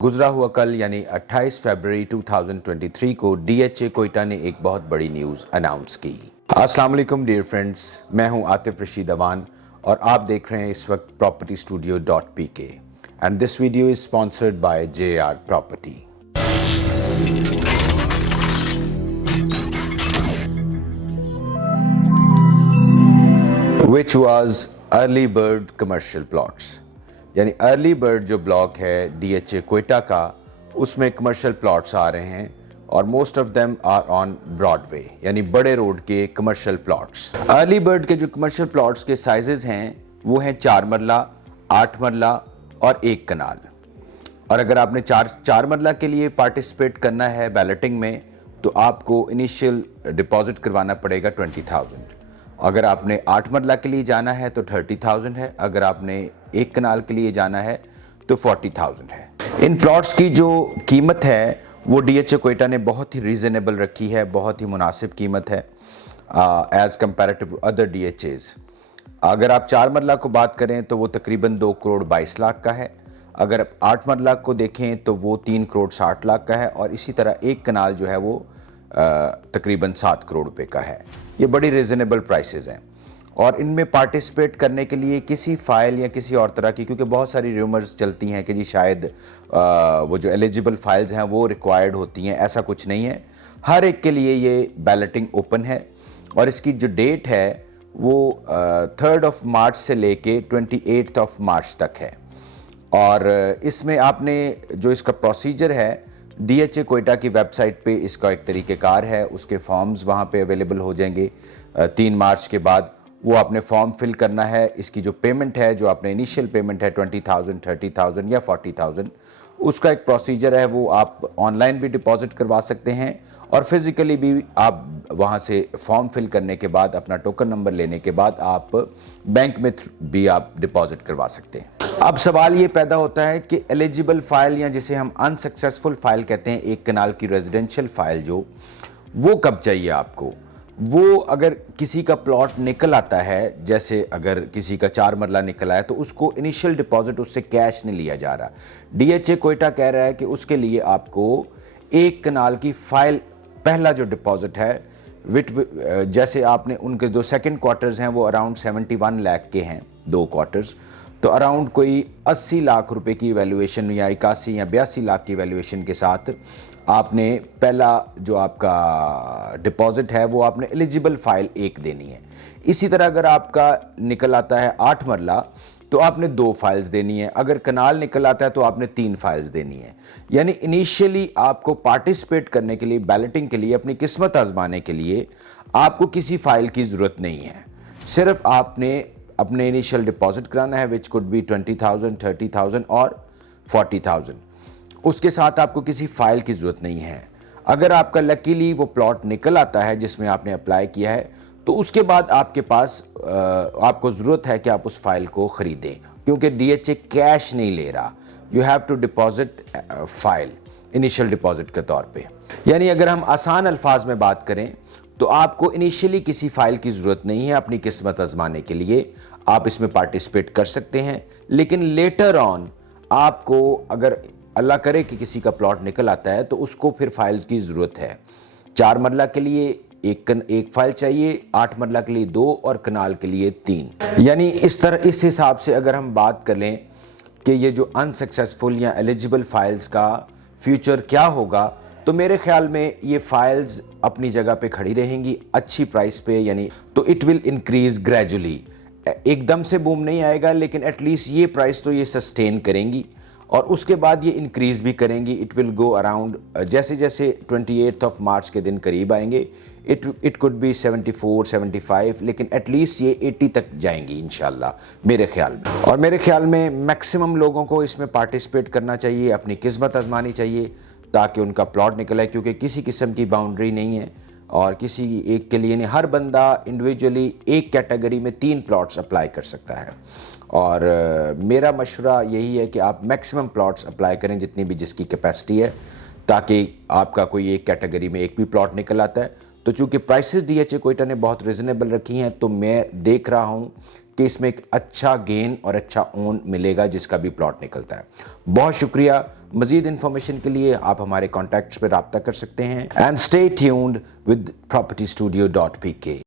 गुजरा हुआ कल यानी 28 फरवरी 2023 को डीएचए कोयटा ने एक बहुत बड़ी न्यूज़ अनाउंस की। अस्सलाम वालेकुम डियर फ्रेंड्स, मैं हूं आतिफ रशीद अवान और आप देख रहे हैं इस वक्त property studio .pk and this video is sponsored by JR property. Which was early bird commercial plots, यानी अर्ली बर्ड जो ब्लॉक है डीएचए कोयटा का, उसमें कमर्शियल प्लॉट्स आ रहे हैं और most of them are on Broadway यानी बड़े रोड के कमर्शियल प्लॉट्स। अर्ली बर्ड के जो कमर्शियल प्लॉट्स के साइजेस हैं वो हैं 4 मरला, 8 मरला और 1 कनाल। और अगर आपने चार मरला के लिए पार्टिसिपेट करना है बैलेटिंग में तो आपको इनिशियल डिपॉजिट करवाना पड़ेगा 20,000। अगर आपने 8 मरला के लिए जाना है तो 30,000 है, अगर आपने 1 कनाल के लिए जाना है तो 40,000 है। इन प्लॉट्स की जो कीमत है वो डीएचए कोयटा ने बहुत ही रीज़नेबल रखी है, बहुत ही मुनासिब कीमत है एज़ कंपैरेटिव अदर डीएचएज। अगर आप 4 मरला को बात करें तो वो तकरीबन 2 करोड़ 22 लाख का है, अगर 8 मरला को देखें तो वो 3 करोड़ 60 लाख का है और इसी तरह 1 कनाल जो है वो तकरीबन 7 करोड़ रुपए का है। ये बड़ी रीज़नेबल प्राइसेस हैं और इनमें पार्टिसिपेट करने के लिए किसी फ़ाइल या किसी और तरह की, क्योंकि बहुत सारी र्यूमर्स चलती हैं कि जी शायद वो जो एलिजिबल फाइल्स हैं वो रिक्वायर्ड होती हैं, ऐसा कुछ नहीं है। हर एक के लिए ये बैलेटिंग ओपन है और इसकी जो डेट है वो 3 मार्च से लेके 28 मार्च तक है। और इसमें आपने जो इसका प्रोसीजर है, डीएचए कोयटा की वेबसाइट पे इसका एक तरीक़ेकार है, उसके फॉर्म्स वहाँ पे अवेलेबल हो जाएंगे 3 मार्च के बाद। वो आपने फॉर्म फिल करना है। इसकी जो पेमेंट है, जो आपने इनिशियल पेमेंट है 20,000, 30,000 या 40,000, उसका एक प्रोसीजर है। वो आप ऑनलाइन भी डिपॉजिट करवा सकते हैं और फिज़िकली भी आप वहाँ से फॉर्म फिल करने के बाद अपना टोकन नंबर लेने के बाद आप बैंक में भी आप डिपॉजिट करवा सकते हैं। अब सवाल ये पैदा होता है कि एलिजिबल फाइल या जिसे हम अनसक्सेसफुल फाइल कहते हैं, 1 कनाल की रेजिडेंशियल फाइल जो, वो कब चाहिए आपको? वो अगर किसी का प्लॉट निकल आता है, जैसे अगर किसी का 4 मरला निकला है तो उसको इनिशियल डिपॉजिट उससे कैश नहीं लिया जा रहा। डीएचए कोयटा कह रहा है कि उसके लिए आपको 1 कनाल की फाइल पहला जो डिपॉजिट है जैसे आपने उनके जो सेकंड क्वार्टर्स हैं वो अराउंड 71 लाख के हैं, 2 क्वार्टर्स, तो अराउंड कोई 80 लाख रुपए की वैल्यूएशन या 81 या 82 लाख की वैल्यूएशन के साथ आपने पहला जो आपका डिपॉजिट है वो आपने एलिजिबल फाइल 1 देनी है। इसी तरह अगर आपका निकल आता है 8 मरला तो आपने 2 फाइल्स देनी है, अगर कनाल निकल आता है तो आपने 3 फाइल्स देनी है। यानी इनिशियली आपको पार्टिसिपेट करने के लिए, बैलेटिंग के लिए, अपनी किस्मत आजमाने के लिए आपको किसी फाइल की ज़रूरत नहीं है। सिर्फ आपने अपने इनिशियल डिपॉजिट कराना है, विच कुड बी 20,000, 30,000 और 40,000। उसके साथ आपको किसी फाइल की ज़रूरत नहीं है। अगर आपका लकीली वो प्लॉट निकल आता है जिसमें आपने अप्लाई किया है तो उसके बाद आपके पास आपको ज़रूरत है कि आप उस फाइल को ख़रीदें, क्योंकि डीएचए कैश नहीं ले रहा। You have to deposit file initial deposit के तौर पे। यानी अगर हम आसान अल्फाज में बात करें तो आपको इनिशियली किसी फाइल की ज़रूरत नहीं है अपनी किस्मत आजमाने के लिए। आप इसमें पार्टिसिपेट कर सकते हैं, लेकिन लेटर ऑन आपको अगर अल्लाह करे कि किसी का प्लॉट निकल आता है तो उसको फिर फाइल की ज़रूरत है। 4 मरला के लिए एक फाइल चाहिए, 8 मरला के लिए 2 और कनाल के लिए 3। यानी इस हिसाब से अगर हम बात कर लें कि ये जो अनसक्सेसफुल या एलिजिबल फाइल्स का फ्यूचर क्या होगा, तो मेरे ख्याल में ये फाइल्स अपनी जगह पे खड़ी रहेंगी अच्छी प्राइस पे, यानी तो इट विल इंक्रीज ग्रेजुअली। एकदम से बूम नहीं आएगा, लेकिन एटलीस्ट ये प्राइस तो ये सस्टेन करेंगी और उसके बाद ये इंक्रीज़ भी करेंगी। इट विल गो अराउंड, जैसे जैसे 28 मार्च के दिन करीब आएंगे, इट कुड बी 74, 75, लेकिन एटलीस्ट ये 80 तक जाएंगी इंशाल्लाह मेरे ख्याल में। और मेरे ख्याल में मैक्सिमम लोगों को इसमें पार्टिसिपेट करना चाहिए, अपनी किस्मत आजमानी चाहिए ताकि उनका प्लॉट निकले, क्योंकि किसी किस्म की बाउंड्री नहीं है और किसी एक के लिए नहीं। हर बंदा इंडिविजुअली एक कैटेगरी में 3 प्लॉट्स अप्लाई कर सकता है और मेरा मशवरा यही है कि आप मैक्सिमम प्लॉट्स अप्लाई करें जितनी भी जिसकी कैपेसिटी है, ताकि आपका कोई एक कैटेगरी में एक भी प्लॉट निकल आता है। तो चूँकि प्राइसेस डीएचए कोयटा ने बहुत रिजनेबल रखी हैं, तो मैं देख रहा हूँ कि इसमें एक अच्छा गेन और अच्छा ओन मिलेगा जिसका भी प्लॉट निकलता है। बहुत शुक्रिया। मजीद इंफॉर्मेशन के लिए आप हमारे कॉन्टैक्ट्स पर रब्ता कर सकते हैं। And stay tuned with propertystudio.pk।